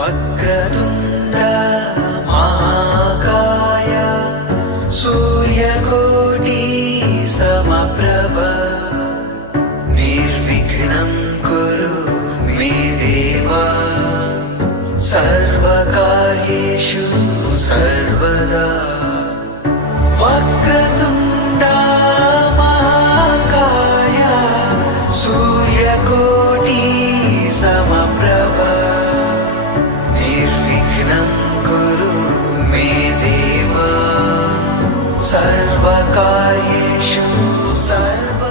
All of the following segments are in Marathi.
वक्रतुण्ड महाकाय सूर्यकोटि समप्रभ निर्विघ्नं कुरु मे देव सर्वकार्येषु सर्वदा। वक्रतुण्ड महाकाय सूर्यकोटि समप्रभ निर्विघ्नं कुरु मे देव सर्वकार्येषु सर्वदा।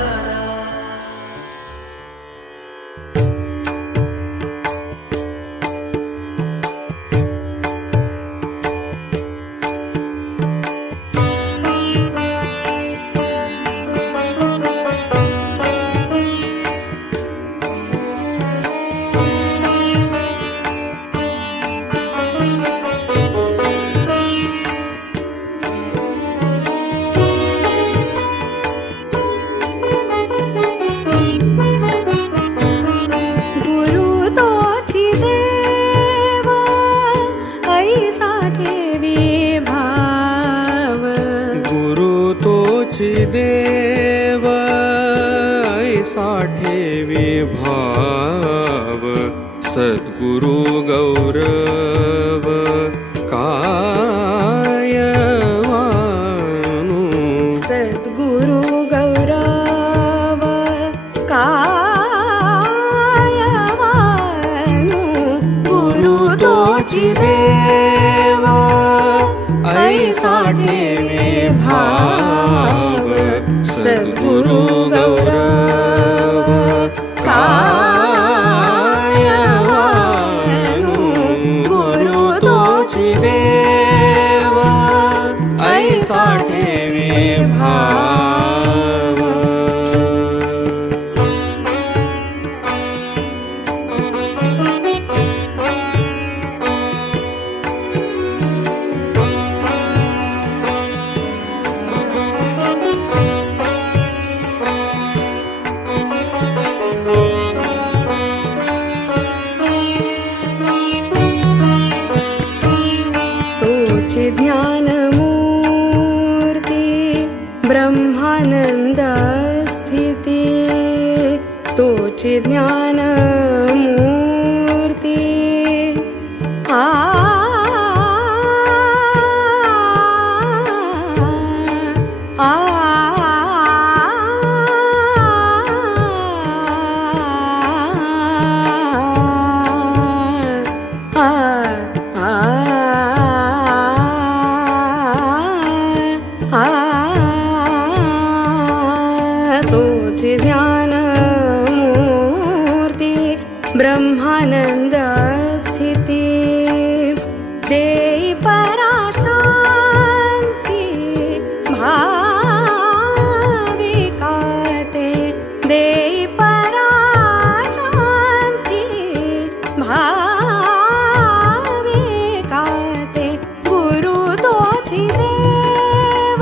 देव ऐसा ठेवी भाव सद्गुरु गौरव कायवानु सद्गुरु गौरव कायवानु गुरु तोची देव ऐसा ठेवी भाव सद्गुरु गौरव कायवानु गुरु तोची देव ऐसा ठेवी भाव। ज्ञानमूर्ति ब्रह्मानंद स्थिति तोची ज्ञानमूर्ति आ आ तोची ध्यानमूर्ति ब्रह्मानंद स्थिति देई पराशांती भाविकाते देई पराशांती भाविकाते गुरु तोची देव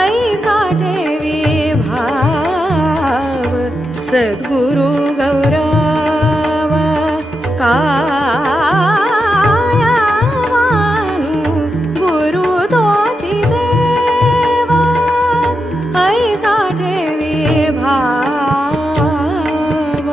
ऐसा ठेवी भाव सद्गुरु गौरव कायवानु गुरु तोची देव ऐसा ठेवी भाव।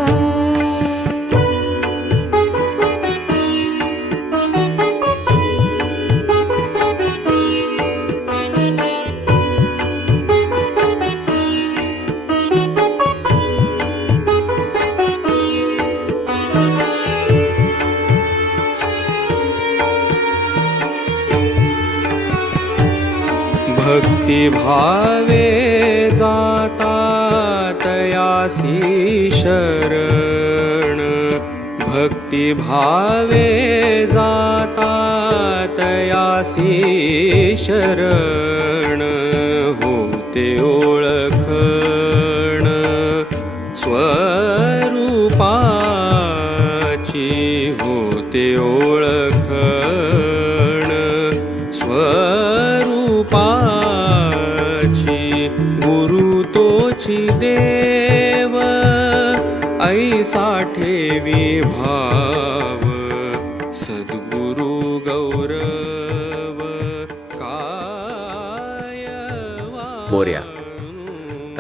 भक्ति भावे जाता तयासी शरण भक्ति भावे जाता तयासी शरण होते ओळखण स्वरूपाची होते ओळखण स्वरूपाची गुरु तोची देव ऐसा ठेवी भाव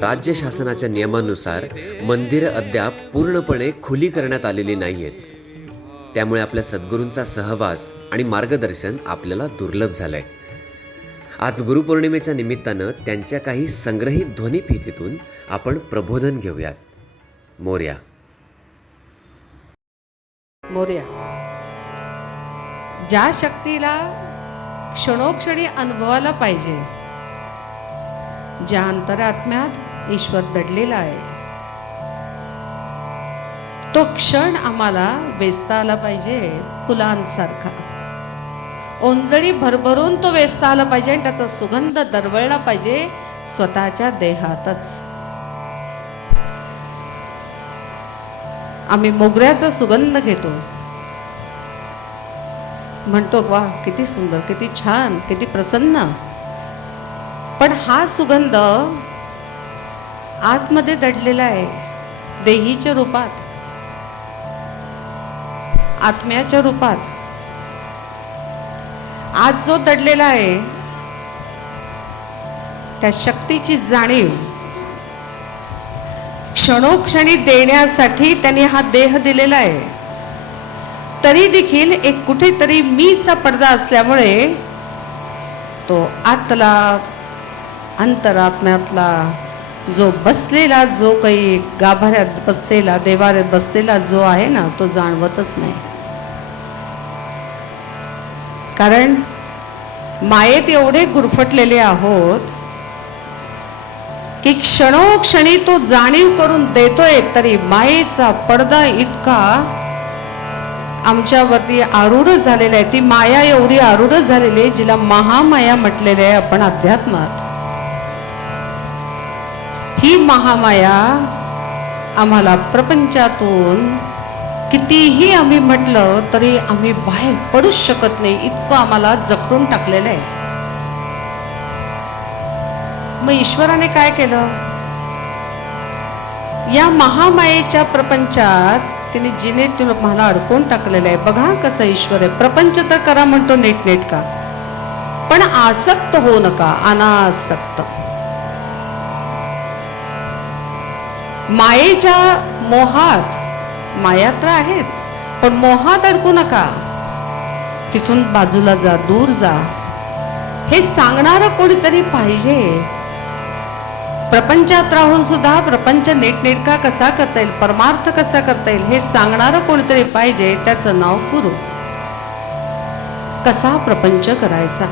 राज्य शासनाच्या नियमानुसार मंदिरं अद्याप पूर्णपणे खुली करण्यात आलेली नाही आहेत. त्यामुळे आपल्या सद्गुरूंचा सहवास आणि मार्गदर्शन आपल्याला दुर्लभ झालंय. आज गुरुपौर्णिमेच्या निमित्तानं त्यांच्या काही संग्रहित ध्वनिफितीतून आपण प्रबोधन घेऊयात. मोरया. मोरया. ज्या शक्तीला क्षणोक्षणी अनुभवायला पाहिजे, ज्या अंतरात्म्यात ईश्वर दडलेला आहे, तो क्षण आम्हाला वेचता आला पाहिजे. फुलांसारखा ओंजळी भरभरून तो वेचता आला पाहिजे आणि त्याचा सुगंध दरवळला पाहिजे स्वतःच्या देहातच. आम्ही मोगऱ्याचा सुगंध घेतो, म्हणतो वा किती सुंदर, किती छान, किती प्रसन्न. पण हा सुगंध आतमध्ये दडलेला आहे, देहीच्या रूपात, आत्म्याच्या रूपात. आज जो दडलेला आहे त्या शक्तीची जाणीव क्षणोक्षणी देण्यासाठी त्यांनी हा देह दिलेला आहे. तरी देखील एक कुठेतरी मीचा पडदा असल्यामुळे तो आतला अंतरात्म्यातला जो बसलेला, जो काही गाभाऱ्यात बसलेला, देवाऱ्यात बसलेला जो आहे ना, तो जाणवतच नाही. कारण मायेत एवढे गुरफटलेले आहोत की क्षणोक्षणी तो जाणीव करून देतोय, तरी मायेचा पडदा इतका आमच्यावरती आरूढ झालेला आहे. ती माया एवढी आरूढ झालेली आहे, जिला महामाया म्हटलेले आहे आपण अध्यात्मात. ही महामाया आम्हाला प्रपंचातून कितीही आम्ही म्हटलं तरी आम्ही बाहेर पडूच शकत नाही, इतकं आम्हाला जखडून टाकलेलं आहे. मग ईश्वराने काय केलं? या महामायेच्या प्रपंचात तिने जिने तुम्हाला अडकून टाकलेलं आहे. बघा कसं ईश्वर आहे. प्रपंच तर करा म्हणतो नीटनेटका, पण आसक्त होऊ नका, अनासक्त. मायेच्या मोहात, माया तर आहेच, पण मोहात अडकू नका. तिथून बाजूला जा, दूर जा. हे सांगणारं कोणीतरी पाहिजे. प्रपंचात राहून सुद्धा प्रपंच नीटनेटका कसा करता येईल, परमार्थ कसा करता येईल, हे सांगणारं कोणीतरी पाहिजे. त्याचं नाव गुरु. कसा प्रपंच करायचा,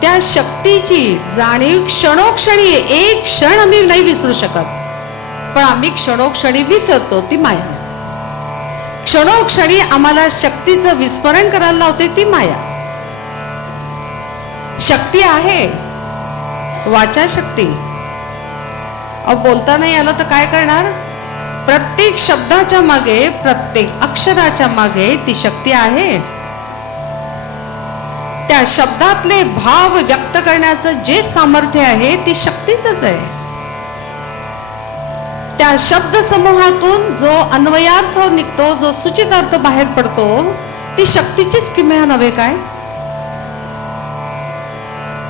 त्या शक्तीची जाणीव क्षणोक्षणी, एक क्षण आम्ही नाही विसरू शकत, पण आम्ही क्षणोक्षणी विसरतो. ती माया क्षणोक्षणी आम्हाला शक्तीचं विस्मरण करायला लावते. ती माया. शक्ती आहे, वाचा शक्ती. बोलता नाही आलं तर काय करणार? प्रत्येक शब्दाच्या मागे, प्रत्येक अक्षराच्या मागे ती शक्ती आहे. त्या शब्दातले भाव व्यक्त करण्याचं जे सामर्थ्य आहे ती शक्तीचंच आहे. त्या शब्द समूहातून जो अन्वयार्थ निघतो, जो सूचितार्थ बाहेर पडतो, ती शक्तीचीच किमया नव्हे काय?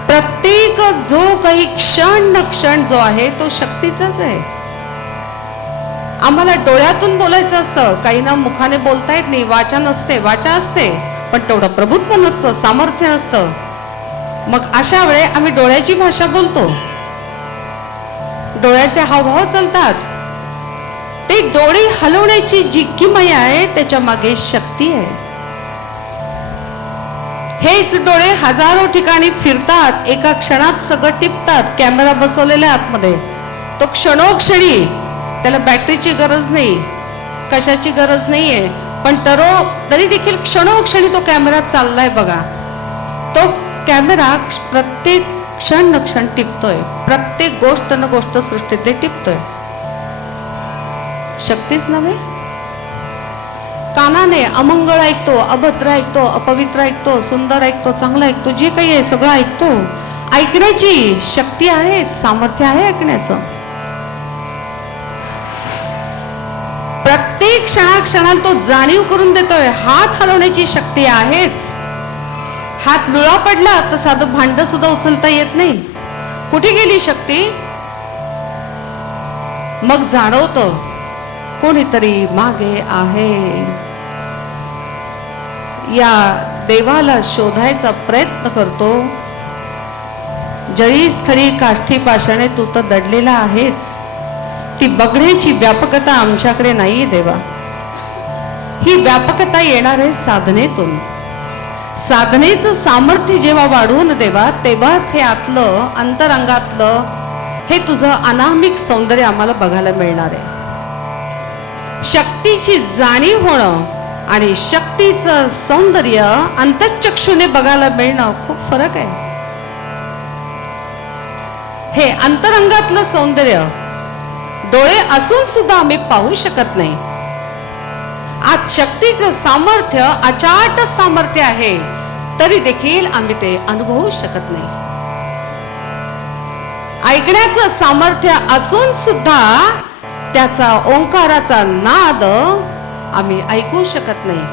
प्रत्येक जो काही क्षण न क्षण जो आहे तो शक्तीचाच आहे. आम्हाला डोळ्यातून बोलायचं असतं, काहींना मुखाने बोलता येत नाही, वाचा नसते, वाचा असते पण तेवढं प्रभुत्व नसतं, सामर्थ्य नसतं. मग अशा वेळे आम्ही डोळ्याची भाषा बोलतो, डोळ्याचे हावभाव चालतात. ते डोळे हलवण्याची जी किमया आहे त्याच्या मागे शक्ती आहे. हेच डोळे हजारो ठिकाणी फिरतात, एका क्षणात सगळं टिपतात. कॅमेरा बसवलेला आतमध्ये, तो क्षणोक्षणी, त्याला बॅटरीची गरज नाही, कशाची गरज नाहीये, पण तरी देखील क्षणोक्षणी तो कॅमेरा चाललाय. बघा, तो कॅमेरा प्रत्येक क्षण न क्षण टिपतोय, प्रत्येक गोष्ट न गोष्ट सृष्टीत ते टिपतोय. शक्तीच नव्हे. कानाने अमंगळ ऐकतो, अभद्र ऐकतो, अपवित्र ऐकतो, सुंदर ऐकतो, चांगलं ऐकतो, जे काही आहे सगळं ऐकतो. ऐकण्याची शक्ती आहे, सामर्थ्य आहे ऐकण्याचं. प्रत्येक क्षणाक्षणाला तो जाणीव करून देतोय. हात हलवण्याची शक्ती आहेच. हात लुळा पडला तर साधं भांड सुद्धा उचलता येत नाही. कुठे गेली शक्ती? मग जाणवतं कोणीतरी मागे आहे. या देवाला शोधायचा प्रयत्न करतो. जळी स्थळी काष्ठी पाषाणे तू तर दडलेला आहेच. ती बघण्याची व्यापकता आमच्याकडे नाहीये देवा. ही व्यापकता येणार आहे साधनेतून. साधनेचं सामर्थ्य जेव्हा वाढवून देवा, तेव्हाच हे आतलं अंतरंगातलं हे तुझं अनामिक सौंदर्य आम्हाला बघायला मिळणार आहे. शक्तीची जाणीव होणं आणि शक्तीचं सौंदर्य अंतःचक्षुने बघायला मिळणं खूप फरक आहे. हे अंतरंगातलं सौंदर्य डोळे असून सुद्धा आम्ही पाहू शकत नाही. आज शक्तीचं सामर्थ्य अचाट सामर्थ्य आहे, तरी देखील आम्ही ते अनुभवू शकत नाही. ऐकण्याचं सामर्थ्य असून सुद्धा त्याचा ओंकाराचा नाद आम्ही ऐकू शकत नाही.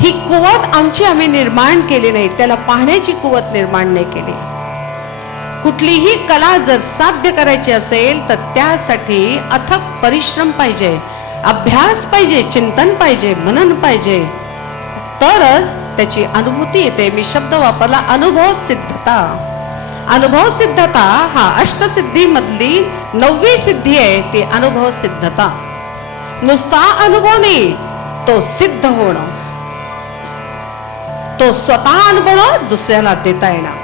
ही कुवत आमची आम्ही निर्माण केली नाही, त्याला पाहण्याची कुवत निर्माण नाही केली. कुठलीही कला जर साध्य करायची असेल तर त्यासाठी अथक परिश्रम पाहिजे, अभ्यास पाहिजे, चिंतन पाहिजे, मनन पाहिजे, तरच त्याची अनुभूती येते. मी शब्द वापरला अनुभव सिद्धता. अनुभव सिद्धता हा अष्टसिद्धी मधली 9वी सिद्धी आहे, ती अनुभव सिद्धता. नुसता अनुभव नाही, तो सिद्ध होणं, तो स्वतः अनुभवणं, दुसऱ्याला देता येणं.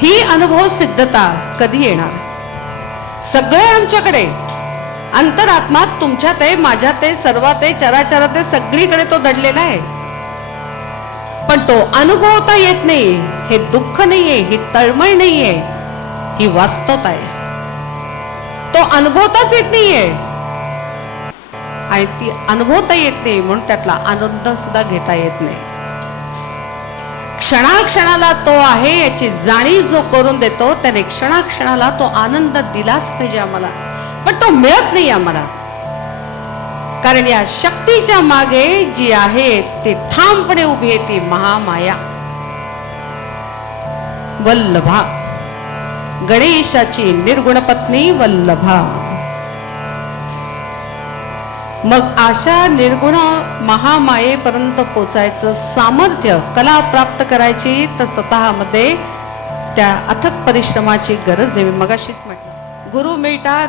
ही अनुभव सिद्धता कधी येणार? सगळे आमच्याकडे अंतरात्मात, तुमच्यात आहे, माझ्यात आहे, सर्वात आहे, चराचरात आहे, सगळीकडे तो दडलेला आहे. पण तो अनुभवता येत नाही. हे दुःख नाहीये, ही तळमळ नाहीये, ही वास्तवता आहे. तो अनुभवताच येत नाहीये आणि ती अनुभवता येत नाही म्हणून त्यातला आनंद सुद्धा घेता येत नाही. क्षणाक्षणाला तो आहे याची जाणीव जो करून देतो त्याने क्षणाक्षणाला तो आनंद दिलाच पाहिजे आम्हाला, पण तो मिळत नाही आम्हाला. कारण या शक्तीच्या मागे जी आहे ती ठामपणे उभी आहे, ती महामाया वल्लभा, गणेशाची निर्गुण पत्नी वल्लभा. मग अशा निर्गुण महामायेपर्यंत पोचायचं सामर्थ्य, कला प्राप्त करायची तर स्वतःमध्ये त्या अथक परिश्रमाची गरज आहे. मगाशीच म्हटलं, गुरु मिळतात,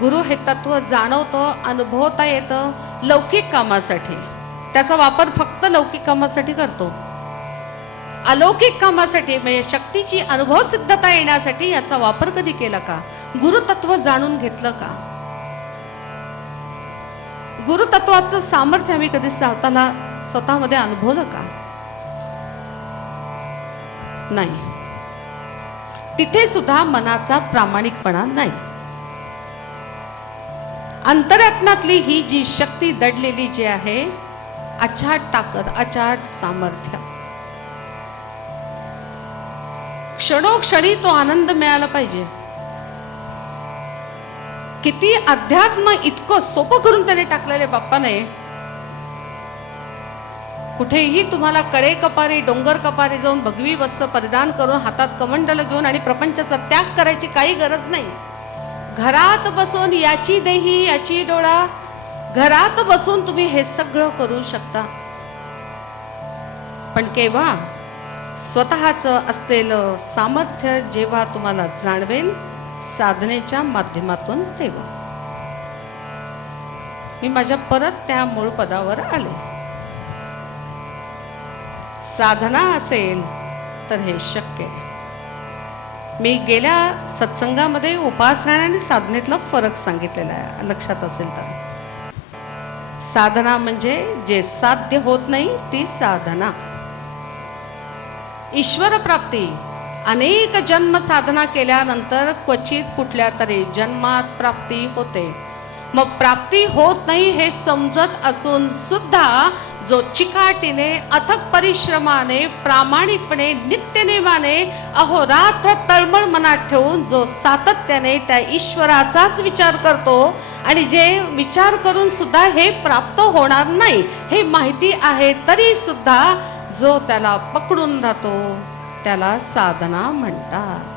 गुरु हे तत्व जाणवतं, अनुभवता येतं लौकिक कामासाठी. त्याचा वापर फक्त लौकिक कामासाठी करतो. अलौकिक कामासाठी म्हणजे शक्तीची अनुभव सिद्धता येण्यासाठी याचा वापर कधी केला का? गुरुतत्व जाणून घेतलं का? गुरुतत्वाचं सामर्थ्य आम्ही कधी स्वतःमध्ये अनुभवलं का? नाही. तिथे सुद्धा मनाचा प्रामाणिकपणा नाही. अंतरात्म्यातली ही जी शक्ती दडलेली जी आहे, अचाट ताकद, अचाट सामर्थ्य, क्षणोक्षणी तो आनंद मिळाला पाहिजे. किती अध्यात्म इतकं सोपं करून त्याने टाकलेले बाप्पाने. कुठेही तुम्हाला कडे कपारी, डोंगर कपारी जाऊन भगवी वस्त्र परिधान करून हातात कमंडल घेऊन आणि प्रपंचाचा त्याग करायची काही गरज नाही. घरात बसून याची देही याची डोळा, घरात बसून तुम्ही हे सगळं करू शकता. पण केव्हा? स्वतःचं असलेलं सामर्थ्य जेव्हा तुम्हाला जाणवेल साधनेच्या माध्यमातून, तेव्हा. मी माझ्या परत त्या मूळ पदावर आले. साधना असेल तर हे शक्य आहे. मी गेल्या सत्संगामध्ये उपासना आणि साधनेतला फरक सांगितलेला आहे, लक्षात असेल तर. साधना म्हणजे जे साध्य होत नाही ती साधना. ईश्वर प्राप्ती अनेक जन्म साधना केल्यानंतर क्वचित कुठल्या तरी जन्मात प्राप्ती होते. मग प्राप्ती होत नाही हे समजत असून सुद्धा जो चिकाटीने, अथक परिश्रमाने, प्रामाणिकपणे, नित्यनेमाने, अहोरात्र तळमळ मनात ठेवून जो सातत्याने त्या ईश्वराचाच विचार करतो आणि जे विचार करून सुद्धा हे प्राप्त होणार नाही हे माहिती आहे तरी सुद्धा जो त्याला पकडून राहतो, त्याला साधना म्हणतात.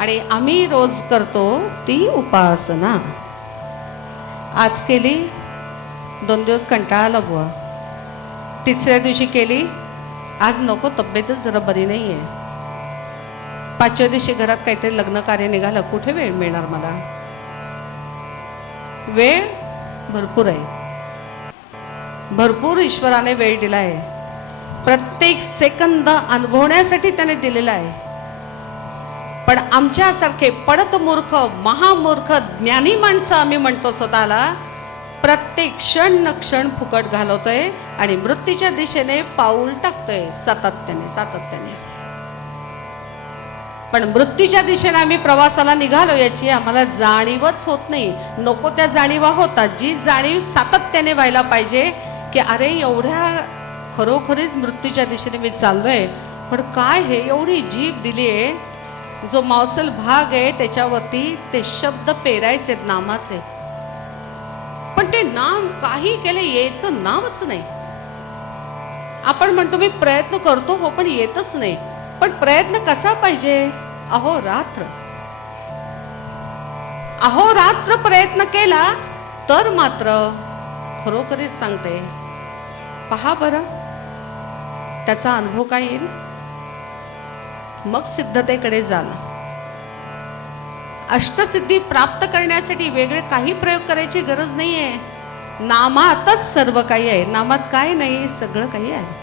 आणि आम्ही रोज करतो ती उपासना. आज केली, 2 दिवस कंटाळा आला बुवा, तिसऱ्या दिवशी केली, आज नको, तब्येतच जरा बरी नाही आहे. 5व्या दिवशी घरात काहीतरी लग्न कार्य निघालं, कुठे वेळ मिळणार मला? वेळ भरपूर आहे, भरपूर ईश्वराने वेळ दिला आहे. प्रत्येक सेकंद अनुभवण्यासाठी त्याने दिलेला आहे. पण आमच्यासारखे पडत मूर्ख, महामूर्ख, ज्ञानी माणसं आम्ही म्हणतो स्वतःला, प्रत्येक क्षण न क्षण फुकट घालवतोय आणि मृत्यूच्या दिशेने पाऊल टाकतोय सातत्याने. पण मृत्यूच्या दिशेने आम्ही प्रवासाला निघालो याची आम्हाला जाणीवच होत नाही. नको त्या जाणीवा होतात. जी जाणीव सातत्याने व्हायला पाहिजे की अरे एवढ्या खरोखरीच मृत्यूच्या दिशेने मी चाललोय, पण काय हे एवढी जीभ दिली आहे, जो मांसल भाग आहे त्याच्यावरती ते शब्द पेरायचे नामाचे, पण ते नाम काही केले यायचं नावच नाही. आपण म्हणतो मी प्रयत्न करतो, हो, पण येतच नाही. पण प्रयत्न कसा पाहिजे? अहोरात्र प्रयत्न केला तर मात्र खरोखरीच सांगते, पहा बरं त्याचा अनुभव काय येईल. मग सिद्धतेकडे जाल. अष्टसिद्धी प्राप्त करण्यासाठी वेगळे काही प्रयोग करायची गरज नाहीये. नामातच सर्व काही आहे. नामात काय नाही, सगळं काही आहे.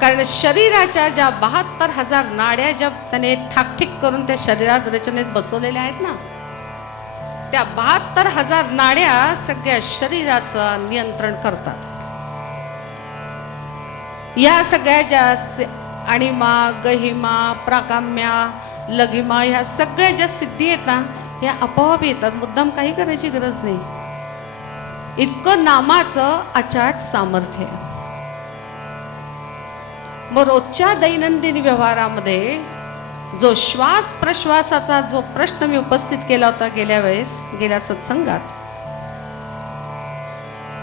कारण शरीराच्या ज्या 72,000 नाड्या ज्या त्याने ठाकठीक करून त्या शरीरात रचनेत बसवलेल्या आहेत ना, त्या 72,000 नाड्या सगळ्या शरीराचं नियंत्रण करतात. या सगळ्या ज्या अणिमा, गहिमा, प्राकाम्या, लघिमा, ह्या सगळ्या ज्या सिद्धी आहेत ना, ह्या आपोआप येतात. मुद्दाम काही करायची गरज नाही. इतकं नामाचं अचाट सामर्थ्य आहे. मग रोजच्या दैनंदिन व्यवहारामध्ये जो श्वास प्रश्वासाचा जो प्रश्न मी उपस्थित केला होता गेल्या सत्संगात,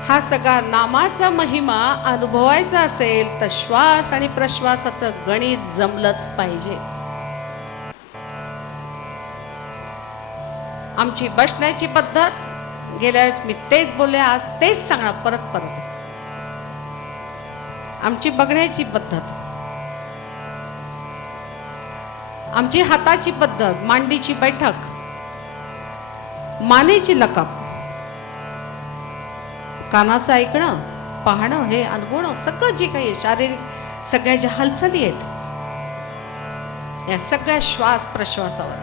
हा सगळा नामाचा महिमा अनुभवायचा असेल तर श्वास आणि प्रश्वासाचं गणित जमलंच पाहिजे. आमची बसण्याची पद्धत, गेल्या वेळेस मी तेच बोलले, आज तेच सांगणार परत. आमची बघण्याची पद्धत, आमची हाताची पद्धत, मांडीची बैठक, मानेची लकप, कानाचं ऐकणं, पाहणं, हे अनुभवणं, सगळं जे काही शारीरिक सगळ्या ज्या हालचाली आहेत, या सगळ्या श्वास प्रश्वासावर.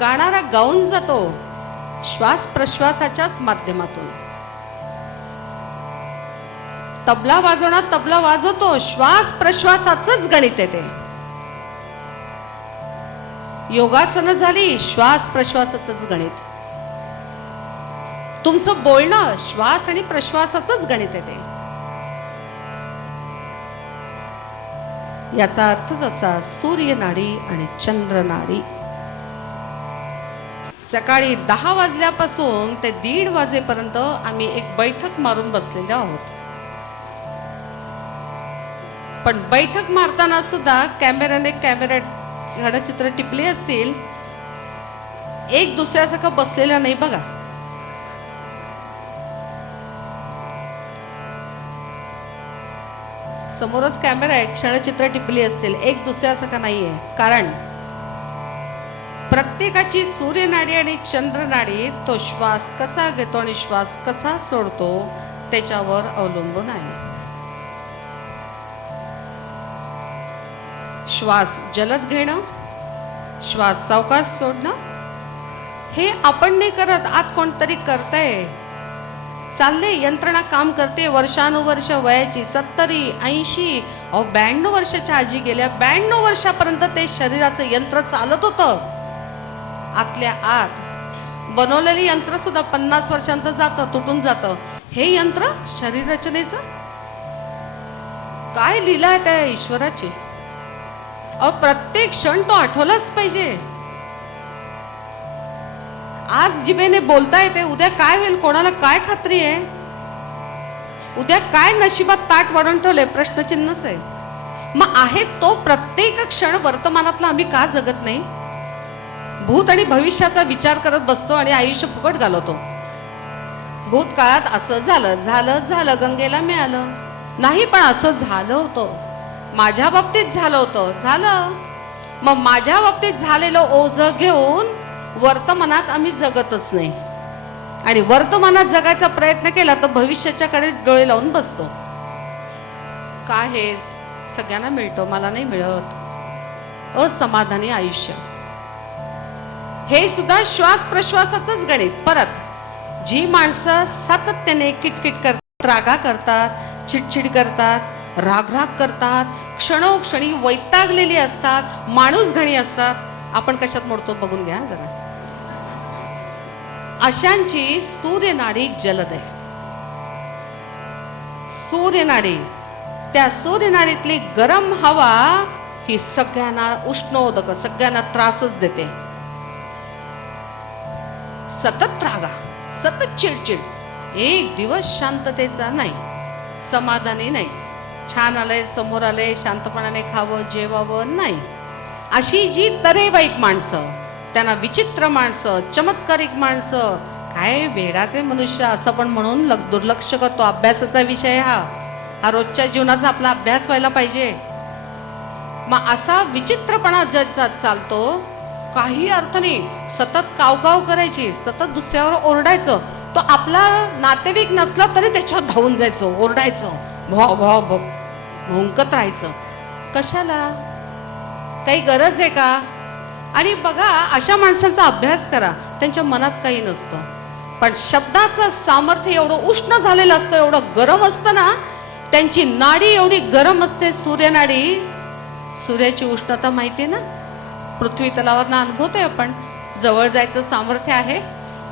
गाणारा गाऊन जातो श्वास प्रश्वासाच्याच माध्यमातून. तबला वाजवणार तबला वाजवतो, श्वास प्रश्वासाचंच गणित आहे ते. योगासनं झाली, श्वास प्रश्वासाचंच गणित. तुमचं बोलणं श्वास आणि प्रश्वासाचंच गणित आहे ते. याचा अर्थच असा, सूर्य नाडी आणि चंद्र नाडी. सकाळी 10 वाजल्यापासून ते 1:30 वाजेपर्यंत आम्ही एक बैठक मारून बसलेलो आहोत. पण बैठक मारताना सुद्धा कॅमेऱ्यात छायाचित्र टिपले असतील, एक दुसऱ्यासारखं बसलेला नाही बघा. समोरच कॅमेरा आहे, क्षणचित्र टिपली असतील, एक दुसऱ्यासारखं नाहीये. कारण प्रत्येकाची सूर्यनाडी आणि चंद्रनाडी तो श्वास कसा घेतो आणि श्वास कसा सोडतो त्याच्यावर अवलंबून आहे. श्वास जलद घेणं, श्वास सावकाश सोडणं, हे आपण नाही करत, आत कोणतरी करतंय. चालले, यंत्रणा काम करते. वर्षानुवर्ष वयाची 70, 80, 92 वर्षाच्या आजी गेल्या. 92 वर्षापर्यंत ते शरीराचं यंत्र चालत होतं. आतल्या आत बनवलेले यंत्र सुद्धा 50 वर्षांत जातं, तुटून जातं. हे यंत्र शरीर रचनेचं काय लीला आहे त्या ईश्वराची. प्रत्येक क्षण तो आठवलाच पाहिजे. आज जिभेने बोलता येते, उद्या काय होईल कोणाला काय खात्री आहे. उद्या काय नशिबात ताट वाढून ठेवलंय प्रश्नचिन्हच आहे. मग आहे तो प्रत्येक क्षण वर्तमानातला आम्ही का जगत नाही? भूत आणि भविष्याचा विचार करत बसतो आणि आयुष्य फुकट घालवतो. भूतकाळात असं झालं झालं झालं, गंगेला मिळालं नाही, पण असं झालं होतं, माझ्या बाबतीत झालं होतं, झालं. मग माझ्या बाबतीत झालेलं ओझं घेऊन वर्तमानात आम्ही जगतच नाही. आणि वर्तमानात जगायचा प्रयत्न केला तर भविष्याच्याकडे डोळे लावून बसतो. काय हे सगळ्यांना मिळतं, मला नाही मिळत. असमाधानी आयुष्य. हे सुद्धा श्वास प्रश्वासाचंच गणित. परत जी माणसं सातत्याने किटकिट करतात, रागा करतात, चिडचिड करतात, रागराग करतात, क्षणोक्षणी वैतागलेली असतात, माणूस घणी असतात, आपण कशात मोडतो बघून घ्या जरा. अशांची सूर्यनाडी जलद आहे. सूर्यनाडी, त्या सूर्यनाडीतली गरम हवा ही सगळ्यांना उष्णोदक, सगळ्यांना त्रासच देते. सतत रागा, सतत चिडचिड, एक दिवस शांततेचा नाही, समाधानी नाही. छान आलंय, समोर आलंय, शांतपणाने खावं, जेवावं नाही. अशी जी तरेवाईक माणसं, त्यांना विचित्र माणसं, चमत्कारिक माणसं, काय वेडाचे मनुष्य असं पण म्हणून दुर्लक्ष करतो. अभ्यासाचा विषय हा रोजच्या जीवनाचा आपला अभ्यास व्हायला पाहिजे. मग असा विचित्रपणा जात चालतो, काही अर्थ नाही. सतत कावकाव करायची, सतत दुसऱ्यावर ओरडायचं. तो आपला नातेवाईक नसला तरी त्याच्यावर धावून जायचं, ओरडायचं, भाव भाव भोग भुंकत राहायचं. कशाला? काही गरज आहे का? आणि बघा, अशा माणसांचा अभ्यास करा, त्यांच्या मनात काही नसतं, पण शब्दाचं सामर्थ्य एवढं उष्ण झालेलं असतं, एवढं गरम असतं ना, त्यांची नाडी एवढी गरम असते, सूर्यनाडी. सूर्याची उष्णता माहिती आहे ना, पृथ्वी तलावरनं अनुभवतोय आपण, जवळ जायचं सामर्थ्य आहे.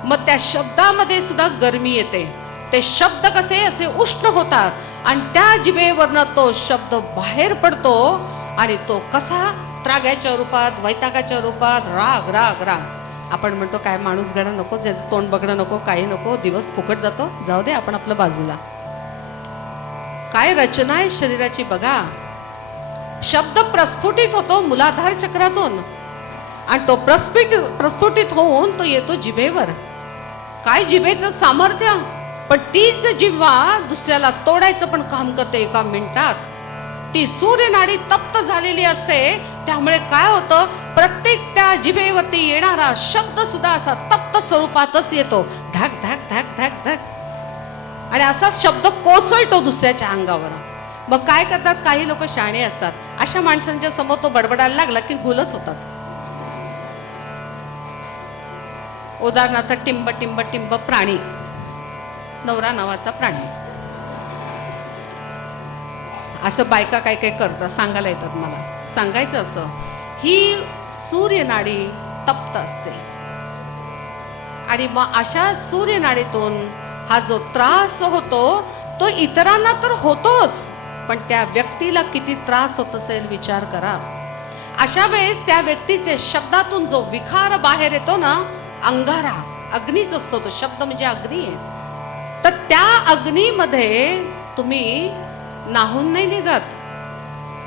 मग त्या शब्दामध्ये सुद्धा गरमी येते. ते शब्द कसे असे उष्ण होतात आणि त्या जिभेवरनं तो शब्द बाहेर पडतो आणि तो कसा त्राग्याच्या रूपात, वैतागाच्या रूपात, राग राग राग. आपण म्हणतो काय माणूस गणं नको, ज्याचं तोंड बघणं नको, काही नको, दिवस फुकट जातो, जाऊ दे आपण आपलं बाजूला. काय रचना आहे शरीराची बघा. शब्द प्रस्फुटित होतो मुलाधार चक्रातून आणि तो प्रस्फुटित होऊन तो येतो जिभेवर. काय जिभेचं सामर्थ्य. पण तीच जिव्हा दुसऱ्याला तोडायचं पण काम करते एका मिनिटात. ती सूर्यनाडी तप्त झालेली असते. त्यामुळे काय होतं, प्रत्येक त्या जिभेवरती येणारा शब्द सुद्धा असा तप्त स्वरूपातच येतो, धक धक धक धक धक. आणि असा शब्द कोसळतो दुसऱ्याच्या अंगावर. मग काय करतात, काही लोक शहाणे असतात, अशा माणसांच्या समोर तो बडबडायला लागला की गुलच होतात. उदाहरणार्थ टिंब टिंब टिंब प्राणी, नवरा नावाचा प्राणी. असं बायका काय काय करतात सांगायला येतात मला. सांगायचं असं, ही सूर्यनाडी तप्त असते आणि मग अशा सूर्यनाडीतून हा जो त्रास होतो तो इतरांना तर होतोच, पण त्या व्यक्तीला किती त्रास होत असेल विचार करा. अशा वेळेस त्या व्यक्तीचे शब्दातून जो विखार बाहेर येतो ना, अंगारा, अग्नीच असतो तो शब्द, म्हणजे अग्नी आहे. तर त्या अग्नीमध्ये तुम्ही नाहून नाही निघत,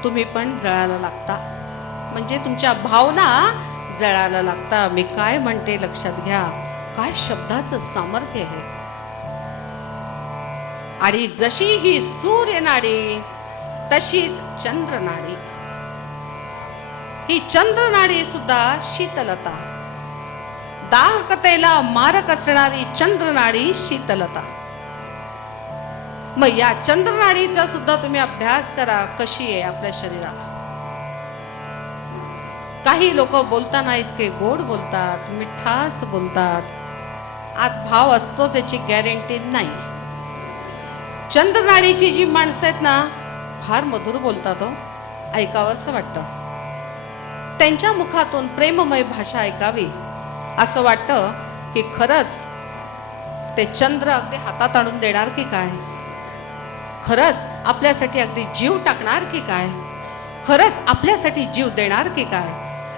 तुम्ही पण जळायला लागता. म्हणजे तुमच्या भावना जळायला लागता. मी काय म्हणते लक्षात घ्या, काय शब्दाचं सामर्थ्य आहे. आणि जशी ही सूर्यनाडी तशीच चंद्रनाडी. ही चंद्रनाडी सुद्धा शीतलता, दाहकतेला मारक असणारी चंद्रनाडी शीतलता. मग या चंद्रनाडीचा सुद्धा तुम्ही अभ्यास करा, कशी आहे आपल्या शरीरात. काही लोक बोलताना इतके गोड बोलतात, मिठास बोलतात, आत भाव असतो त्याची गॅरंटी नाही. चंद्रनाडीची जी माणसं आहेत ना, फार मधुर बोलतात हो, ऐकावं असं वाटतं. त्यांच्या मुखातून प्रेममय भाषा ऐकावी असं वाटतं की खरंच ते चंद्र अगदी हातात आणून देणार की काय, खरंच आपल्यासाठी अगदी जीव टाकणार की काय, खरंच आपल्यासाठी जीव देणार की काय.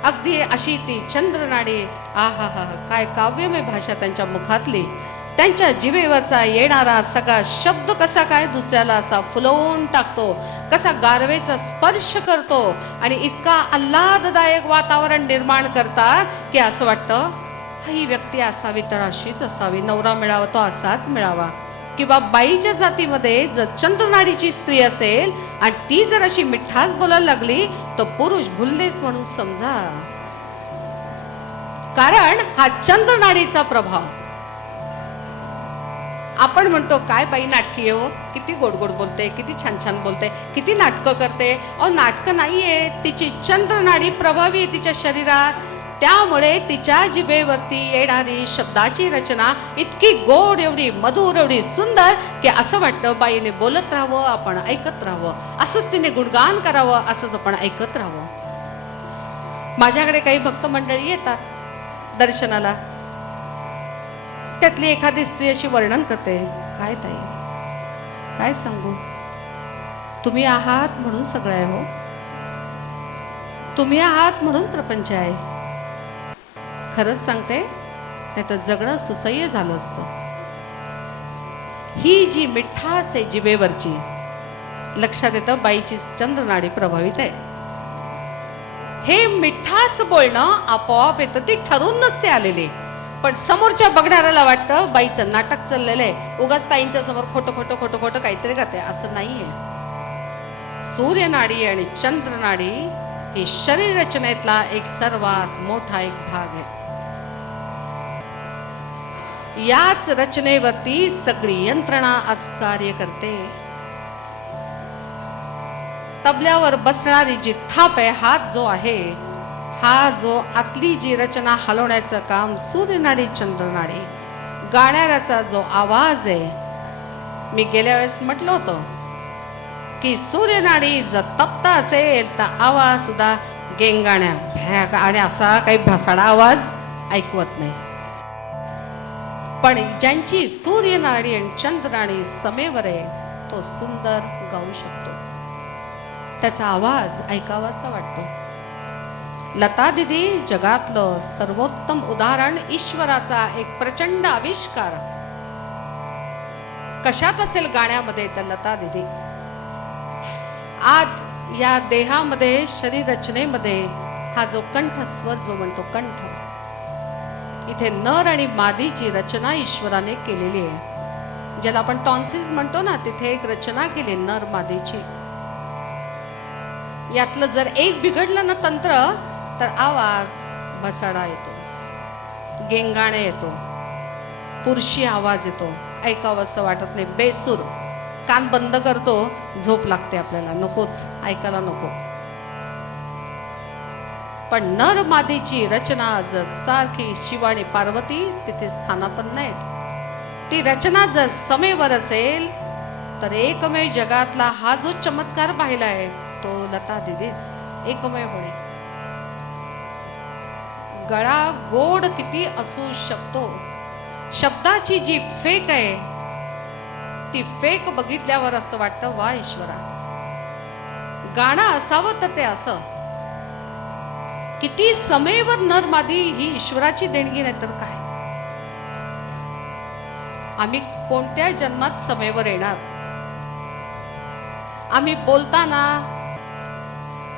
अगदी अशी ती चंद्रनाडी, आहा हा, काय काव्यमय भाषा त्यांच्या मुखातली. त्यांच्या जिभेवरचा येणारा सगळा शब्द कसा काय दुसऱ्याला असा फुलवून टाकतो, कसा गारवेचा स्पर्श करतो आणि इतका आल्हाददायक वातावरण निर्माण करतात की असं वाटतं ही व्यक्ती असावी तर अशीच असावी, नवरा मिळावा तो असाच मिळावा. किंवा बाईच्या जातीमध्ये जर चंद्रनाडीची स्त्री असेल आणि ती जर अशी मिठास बोलायला लागली तर पुरुष भुललेच म्हणून समजा. कारण हा चंद्रनाडीचा प्रभाव. आपण म्हणतो काय बाई नाटकी हो, किती गोड गोड बोलते, किती छान छान बोलते, किती नाटकं करते. अहो नाटकं नाहीये, तिची चंद्रनाडी प्रभावी आहे तिच्या शरीरात. त्यामुळे तिच्या जिभेवरती येणारी शब्दाची रचना इतकी गोड, एवढी मधुर, एवढी सुंदर की असं वाटतं बाईने बोलत राहावं, आपण ऐकत राहावं, असंच तिने गुणगान करावं, असंच आपण ऐकत राहावं. माझ्याकडे काही भक्त मंडळी येतात दर्शनाला. त्यातली एखादी स्त्री अशी वर्णन करते, काय ताई काय सांगू, तुम्ही आहात म्हणून सगळं आहे हो, तुम्ही आहात म्हणून प्रपंच आहे. खरंच सांगते, नाही तर जगणं सुसह्य झालं असतं. ही जी मिठास आहे जिभेवरची, लक्षात येतं बाईची चंद्रनाडी प्रभावित आहे. हे मिठास बोलणं आपोआप येतं, ती ठरून नसते आलेली. पण समोरच्या बघणाऱ्याला वाटतं बाईचं नाटक चाललेलं आहे, उगाच ताईंच्या समोर खोटं खोटं खोटं खोटं काहीतरी करते. असं नाहीये. सूर्यनाडी आणि चंद्रनाडी ही शरीर रचनेतला एक सर्वात मोठा एक भाग आहे. याच रचनेवरती सगळी यंत्रणा आज कार्य करते. तबल्यावर बसणारी जी थाप आहे, हात जो आहे, हा जो आतली जी रचना हलवण्याचं काम सूर्यनाडी चंद्रनाडी, गाणाऱ्याचा जो आवाज आहे, मी गेल्या वेळेस म्हटलं होतं की सूर्यनाडी जर तप्त असेल तर आवाज सुद्धा गेंगाण्या भॅग आणि असा काही भसाडा आवाज ऐकवत नाही. पण ज्यांची सूर्यनाडी आणि चंद्रनाडी समेवर आहे तो सुंदर गाऊ शकतो, त्याचा आवाज ऐकावासा वाटतो. लता दिदी जगातलं सर्वोत्तम उदाहरण, ईश्वराचा एक प्रचंड आविष्कार. कशात असेल गाण्यामध्ये तर लता दिदी. आज या देहामध्ये, शरीर रचनेमध्ये हा जो कंठस्वर जो म्हणतो कंठ, इथे नर आणि मादीची रचना ईश्वराने केलेली आहे. ज्याला आपण टॉन्सिल्स म्हणतो ना, तिथे एक रचना केली नर मादीची. यातलं जर एक बिघडलं ना तंत्र तर आवाज बसाडा येतो, गेंगाणे येतो, पुरुषी आवाज येतो, ऐकावंसं वाटत नाही, बेसूर. कान बंद करतो, झोप लागते आपल्याला, नकोच, ऐकायला नको. पण नर मादीची रचना जर सारखी शिव आणि पार्वती तिथे स्थानापन्न आहेत. ती रचना जर समेवर असेल तर एकमेव जगातला हा जो चमत्कार पाहिलाय तो लता दिदीच एकमेव होणे. गळा गोड किती असू शकतो, शब्दाची जी फेक आहे ती फेक बघितल्यावर असं वाटतं वा ईश्वरा, गाणं असावं तर ते असं. किती समेवर नर मादी ही ईश्वराची देणगी, नाही तर काय. आम्ही कोणत्या जन्मात समेवर येणार. आम्ही बोलताना,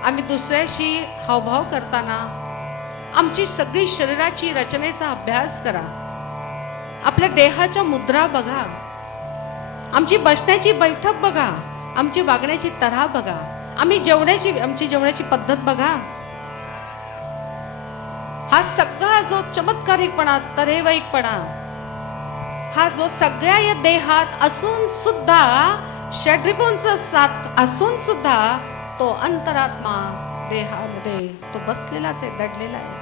आम्ही दुसऱ्याशी हावभाव करताना आमची सगळी शरीराची रचनेचा अभ्यास करा. आपल्या देहाच्या मुद्रा बघा, आमची बसण्याची बैठक बघा, आमची वागण्याची तऱ्हा बघा, आमची जेवण्याची पद्धत बघा. हा सगळा जो चमत्कारिकपणा, तरेवाईकपणा, हा जो सगळ्या या देहात असून सुद्धा, षड्रिपूंचा साथ असून सुद्धा तो अंतरात्मा देहामध्ये तो बसलेलाच आहे, दडलेला आहे.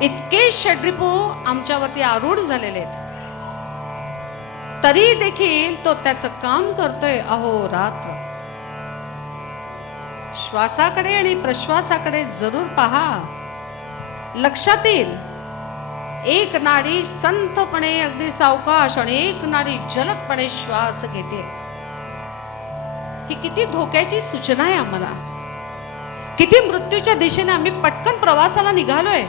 इतके षड्रिपू आमच्यावरती आरूढ झालेले आहेत, तरी देखील तो त्याचं काम करतोय अहोरात्र. श्वासाकडे आणि प्रश्वासाकडे जरूर पहा, लक्षात येईल. एक नाडी संथपणे अगदी सावकाश आणि एक नाडी जलदपणे श्वास घेते. ही किती धोक्याची सूचना आहे आम्हाला. किती मृत्यूच्या दिशेने आम्ही पटकन प्रवासाला निघालोय.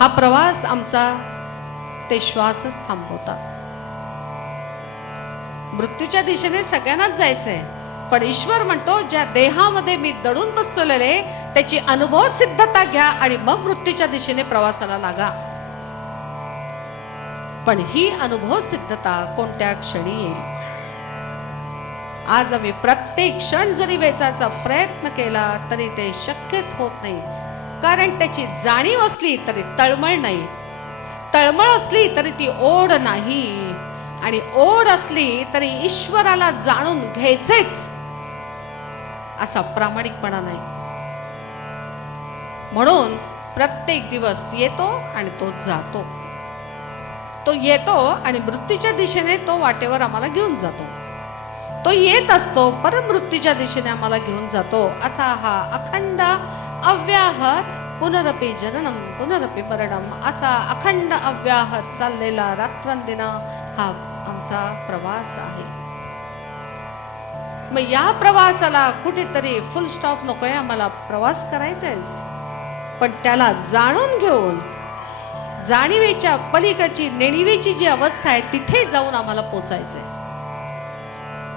हा प्रवास आमचा ते श्वासच थांबवतात. मृत्यूच्या दिशेने सगळ्यांनाच जायचंय, पण ईश्वर म्हणतो ज्या देहामध्ये मी दडून बसलेले त्याची अनुभव सिद्धता घ्या आणि मग मृत्यूच्या दिशेने प्रवासाला लागा. पण ही अनुभव सिद्धता कोणत्या क्षणी येईल? आज आम्ही प्रत्येक क्षण जरी वेचायचा प्रयत्न केला तरी ते शक्यच होत नाही. कारण त्याची जाणीव असली तरी तळमळ नाही, तळमळ असली तरी ती ओढ नाही, आणि ओढ असली तरी ईश्वराला जाणून घ्यायचेच असा प्रामाणिकपणा नाही. म्हणून प्रत्येक दिवस येतो आणि तो जातो, तो येतो आणि मृत्यूच्या दिशेने तो वाटेवर आम्हाला घेऊन जातो. तो येत असतो परत मृत्यूच्या दिशेने आम्हाला घेऊन जातो. असा हा अखंड अव्याहत पुनरपि जननम पुनरपि मरणम असा अखंड अव्याहत चाललेला रात्रंदिन हा आमचा प्रवास आहे. मग या प्रवासाला कुठेतरी फुल स्टॉप नकोय, आम्हाला प्रवास करायचाच, पण त्याला जाणून घेऊन जाणीवेच्या पलीकडची नेणिवेची जी अवस्था आहे तिथे जाऊन आम्हाला पोचायचंय.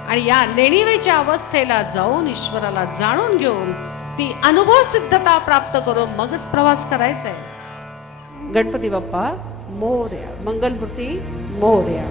आणि या नेणिवेच्या अवस्थेला जाऊन ईश्वराला जाणून घेऊन ती अनुभव सिद्धता प्राप्त करून मगच प्रवास करायचा आहे. गणपती बाप्पा मोरया, मंगलमूर्ती मोरया.